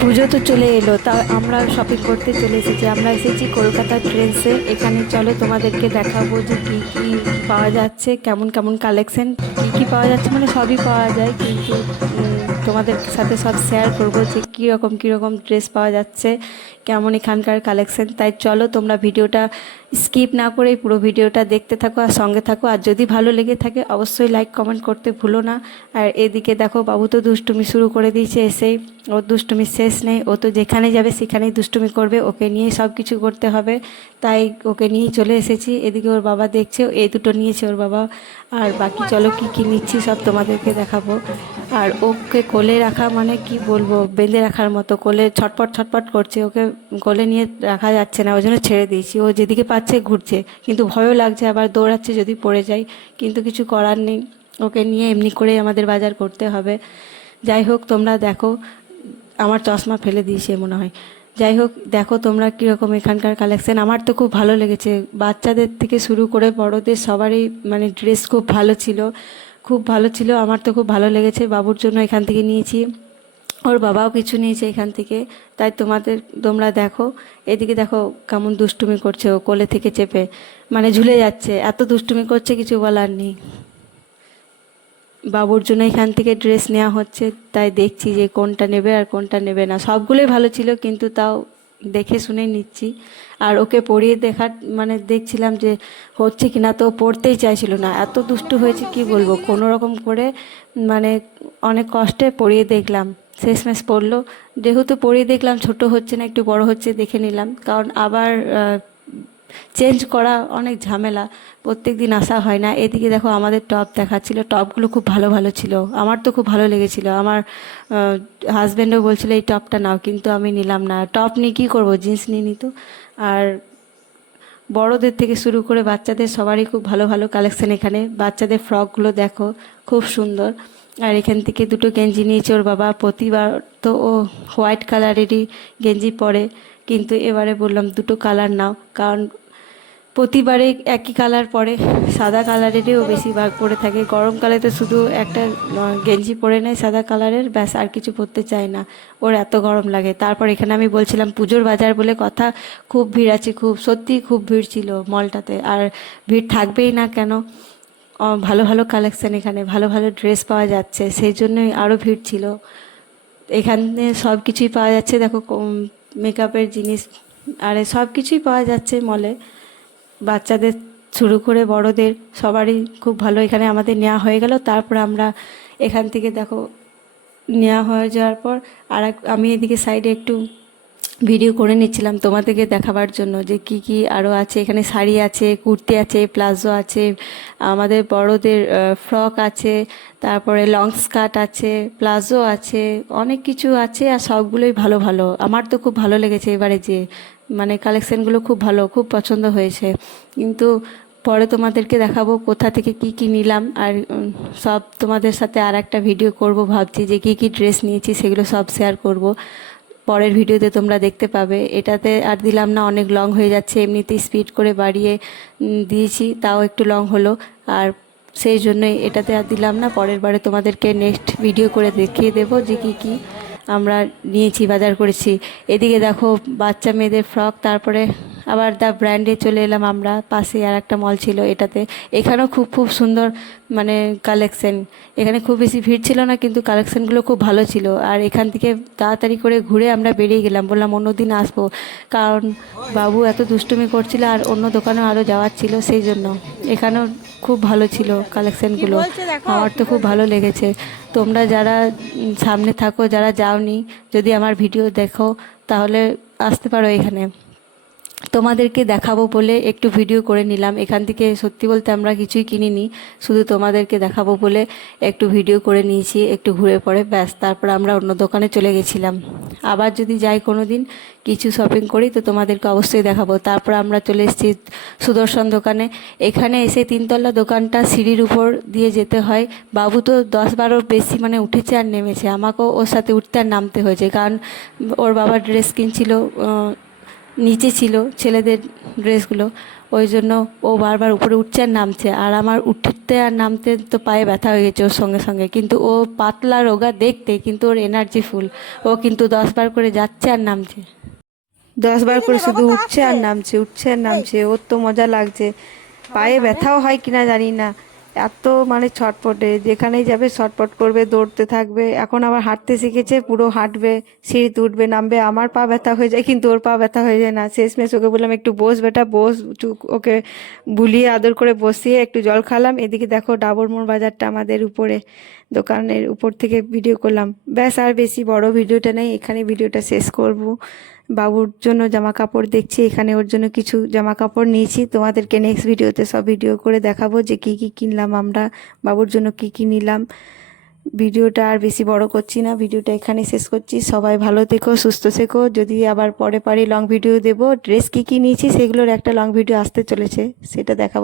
পুজো তো চলে এলো, তা আমরা শপিং করতে চলে এসেছি। আমরা এসেছি কলকাতা ট্রেন্ডসে। এখানে চলো তোমাদেরকে দেখাবো যে কী কী পাওয়া যাচ্ছে, কেমন কেমন কালেকশন, কী কী পাওয়া যাচ্ছে, মানে সবই পাওয়া যায়, কিন্তু তোমাদের সাথে সব শেয়ার করবো যে কীরকম ড্রেস পাওয়া যাচ্ছে, কেমন এখানকার কালেকশন। তাই চলো তোমরা ভিডিওটা স্কিপ না করে পুরো ভিডিওটা দেখতে থাকো আর সঙ্গে থাকো। আর যদি ভালো লেগে থাকে অবশ্যই লাইক কমেন্ট করতে ভুলো না। আর এদিকে দেখো, বাবু তো দুষ্টুমি শুরু করে দিয়েছে এসেই। ওর দুষ্টুমির শেষ নেই, ও তো যেখানে যাবে সেখানেই দুষ্টুমি করবে, ওকে নিয়ে সব কিছু করতে হবে। তাই ওকে নিয়েই চলে এসেছি। এদিকে ওর বাবা দেখছে, এই দুটো নিয়েছে ওর বাবা। আর বাকি চলো কি কী নিচ্ছি সব তোমাদেরকে দেখাবো। আর ওকে কোলে রাখা মানে কি বলবো, বেঁধে রাখার মতো, কোলে ছটপট ছটপট করছে, ওকে কোলে নিয়ে রাখা যাচ্ছে না, ওই জন্য ছেড়ে দিয়েছি। ও যেদিকে পাচ্ছে ঘুরছে, কিন্তু ভয়ও লাগছে, আবার দৌড়াচ্ছে যদি পড়ে যায়, কিন্তু কিছু করার নেই, ওকে নিয়ে এমনি করেই আমাদের বাজার করতে হবে। যাই হোক তোমরা দেখো, আমার চশমা ফেলে দিয়েছে মনে হয়। যাই হোক দেখো তোমরা কীরকম এখানকার কালেকশন। আমার তো খুব ভালো লেগেছে, বাচ্চাদের থেকে শুরু করে বড়দের সবারই মানে ড্রেস খুব ভালো ছিল, খুব ভালো ছিল। আমার তো খুব ভালো লেগেছে, বাবুর জন্য এখান থেকে নিয়েছি, ওর বাবাও কিছু নিয়েছে এখান থেকে। তাই তোমরা দেখো। এদিকে দেখো কেমন দুষ্টুমি করছে, ও কোলে থেকে চেপে মানে ঝুলে যাচ্ছে, এত দুষ্টুমি করছে কিছু বলার নেই। বাবুর জন্য এখান থেকে ড্রেস নেওয়া হচ্ছে, তাই দেখছি যে কোনটা নেবে আর কোনটা নেবে না। সবগুলোই ভালো ছিল, কিন্তু তাও দেখে শুনে নিচ্ছি। আর ওকে পরিয়ে দেখার মানে দেখছিলাম যে হচ্ছে কিনা, তো পড়তেই চাইছিল না, এত দুষ্টু হয়েছে কি বলবো। কোনো রকম করে মানে অনেক কষ্টে পরিয়ে দেখলাম, শেষমেশ পড়লো। যেহেতু পরিয়ে দেখলাম ছোট হচ্ছে না, একটু বড় হচ্ছে, দেখে নিলাম, কারণ আবার চেঞ্জ করা অনেক ঝামেলা, প্রত্যেক দিন আসা হয় না। এদিকে দেখো আমাদের টপ দেখাচ্ছিল, টপগুলো খুব ভালো ভালো ছিল, আমার তো খুব ভালো লেগেছিল। আমার হাজব্যান্ডও বলছিল এই টপটা নাও, কিন্তু আমি নিলাম না। টপ নিয়ে কী করবো, জিন্স নিয়ে নিত। আর বড়দের থেকে শুরু করে বাচ্চাদের সবারই খুব ভালো ভালো কালেকশন এখানে। বাচ্চাদের ফ্রকগুলো দেখো খুব সুন্দর। আর এখান থেকে দুটো গেঞ্জি নিয়েছে ওর বাবা। প্রতিবার তো ও হোয়াইট কালারেরই গেঞ্জি পরে, কিন্তু এবারে বললাম দুটো কালার নাও, কারণ প্রতিবারে একই কালার পরে, সাদা কালারেরও বেশিরভাগ পরে থাকে। গরমকালে তো শুধু একটা গেঞ্জি পরে নেয় সাদা কালারের, ব্যাস, আর কিছু পরতে চায় না, ওর এত গরম লাগে। তারপর এখানে আমি বলছিলাম পুজোর বাজার বলে কথা, খুব ভিড় আছে, খুব সত্যি খুব ভিড় ছিল মলটাতে। আর ভিড় থাকবেই না কেন, ভালো ভালো কালেকশন এখানে, ভালো ভালো ড্রেস পাওয়া যাচ্ছে, সেই জন্যই আরও ভিড় ছিল। এখানে সব কিছুই পাওয়া যাচ্ছে, দেখো মেকআপের জিনিস, আরে সব কিছুই পাওয়া যাচ্ছে মলে। বাচ্চাদের শুরু করে বড়দের সবারই খুব ভালো এখানে আমাদের নেওয়া হয়ে গেল। তারপর আমরা এখান থেকে দেখো নেওয়া হয়ে যাওয়ার পর আমি এদিকে সাইডে একটু ভিডিও করে নিচ্ছিলাম তোমাদেরকে দেখাবার জন্য যে কি কি আরও আছে এখানে। শাড়ি আছে, কুর্তি আছে, প্লাজো আছে, আমাদের বড়দের ফ্রক আছে, তারপরে লং স্কার্ট আছে, প্লাজো আছে, অনেক কিছু আছে। আর সবগুলোই ভালো ভালো, আমার তো খুব ভালো লেগেছে এবারে যে মানে কালেকশানগুলো খুব ভালো, খুব পছন্দ হয়েছে। কিন্তু পরে তোমাদেরকে দেখাবো কোথা থেকে কি কি নিলাম। আর সব তোমাদের সাথে আর একটা ভিডিও করব ভাবছি, যে কি কি ড্রেস নিয়েছি সেগুলো সব শেয়ার করব পরের ভিডিওতে, তোমরা দেখতে পাবে। এটাতে আর দিলাম না, অনেক লং হয়ে যাচ্ছে, এমনিতেই স্পিড করে বাড়িয়ে দিয়েছি, তাও একটু লং হলো। আর সেই জন্যই এটাতে আর দিলাম না, পরের বারে তোমাদেরকে নেক্সট ভিডিও করে দেখিয়ে দেবো যে কি কি আমরা নিয়েছি, বাজার করেছি। এদিকে দেখো বাচ্চা মেয়েদের ফ্রক। তারপরে আবার দ্য ব্র্যান্ডে চলে এলাম আমরা, পাশে আর একটা মল ছিল এটাতে। এখানেও খুব খুব সুন্দর মানে কালেকশন, এখানে খুব বেশি ভিড় ছিল না, কিন্তু কালেকশনগুলো খুব ভালো ছিল। আর এখান থেকে তাড়াতাড়ি করে ঘুরে আমরা বেরিয়ে গেলাম, বললাম অন্য দিন আসবো, কারণ বাবু এত দুষ্টুমি করছিল আর অন্য দোকানেও আরও যাওয়ার ছিল, সেই জন্য। এখানেও খুব ভালো ছিল কালেকশনগুলো, আমার তো খুব ভালো লেগেছে। তোমরা যারা সামনে থাকো, যারা যাওনি, যদি আমার ভিডিও দেখো তাহলে আসতে পারো এখানে। তোমাদেরকে দেখাবো বলে একটু ভিডিও করে নিলাম এখান থেকে। সত্যি বলতে আমরা কিছুই কিনিনি, শুধু তোমাদেরকে দেখাবো বলে একটু ভিডিও করে নিয়েছি, একটু ঘুরে পড়ে, ব্যাস। তারপর আমরা অন্য দোকানে চলে গেছিলাম। আবার যদি যাই কোনো দিন কিছু শপিং করি তো তোমাদেরকে অবশ্যই দেখাবো। তারপর আমরা চলে এসেছি সুদর্শন দোকানে। এখানে এসে তিনতলা দোকানটা, সিঁড়ির উপর দিয়ে যেতে হয়। বাবু তো 10-12 বেশি মানে উঠেছে আর নেমেছে, আমাকেও ওর সাথে উঠতে আর নামতে হয়েছে, কারণ ওর বাবা ড্রেস কিনছিল নিচে ছিল ছেলেদের ড্রেসগুলো, ওই জন্য ও বারবার উপরে উঠছে আর নামছে, আর আমার উঠতে আর নামতে তো পায়ে ব্যথা হয়ে গেছে ওর সঙ্গে সঙ্গে। কিন্তু ও পাতলা রোগা দেখতে, কিন্তু ওর এনার্জি ফুল। ও কিন্তু 10 বার করে যাচ্ছে আর নামছে, 10 বার করে শুধু উঠছে আর নামছে, উঠছে আর নামছে। ওর তো মজা লাগছে। পায়ে ব্যথাও হয় কিনা জানি না, এত মানে ছটপটে, যেখানেই যাবে ছটপট করবে, দৌড়তে থাকবে। এখন আবার হাঁটতে শিখেছে, পুরো হাঁটবে, সিঁড়িতে উঠবে নামবে। আমার পা ব্যথা হয়ে যায়, কিন্তু ওর পা ব্যথা হয়ে যায় না। শেষমেশ ওকে বললাম একটু বস বেটা, বস। ওকে বুলিয়ে আদর করে বসিয়ে একটু জল খালাম। এদিকে দেখো ডাবর মোড় বাজারটা আমাদের উপরে, দোকানের উপর থেকে ভিডিও করলাম। ব্যাস, আর বেশি বড় ভিডিওটা নেই, এখানে ভিডিওটা শেষ করব। বাবুর জন্য জামা কাপড় দেখছি, এখানে ওর জন্য কিছু জামা কাপড় নিয়েছি। তোমাদেরকে নেক্সট ভিডিওতে সব ভিডিও করে দেখাবো যে কি কি কিনলাম আমরা, বাবুর জন্য কি কি নিলাম। ভিডিওটা আর বেশি বড় করছি না, ভিডিওটা এখানে শেষ করছি। সবাই ভালো থেকো, সুস্থ থেকো। যদি আবার পরে পারি লং ভিডিও দেবো। ড্রেস কি কি নিয়েছি সেগুলোর একটা লং ভিডিও আসতে চলেছে, সেটা দেখাবো।